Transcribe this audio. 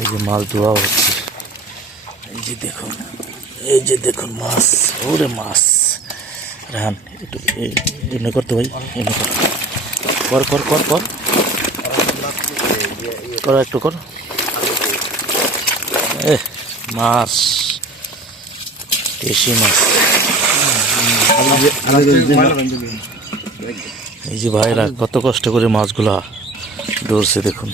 এই যে মাছ ধোয়া হচ্ছে, এই যে দেখুন মাছ, ওরে মাছ। রাহান একটু এমনি করতে ভাই, এমনি কর কর কর কর কর একটু কর। মাছ, দেশি মাছ। এই যে ভাইরা কত কষ্ট করে মাছগুলা ধরছে দেখুন।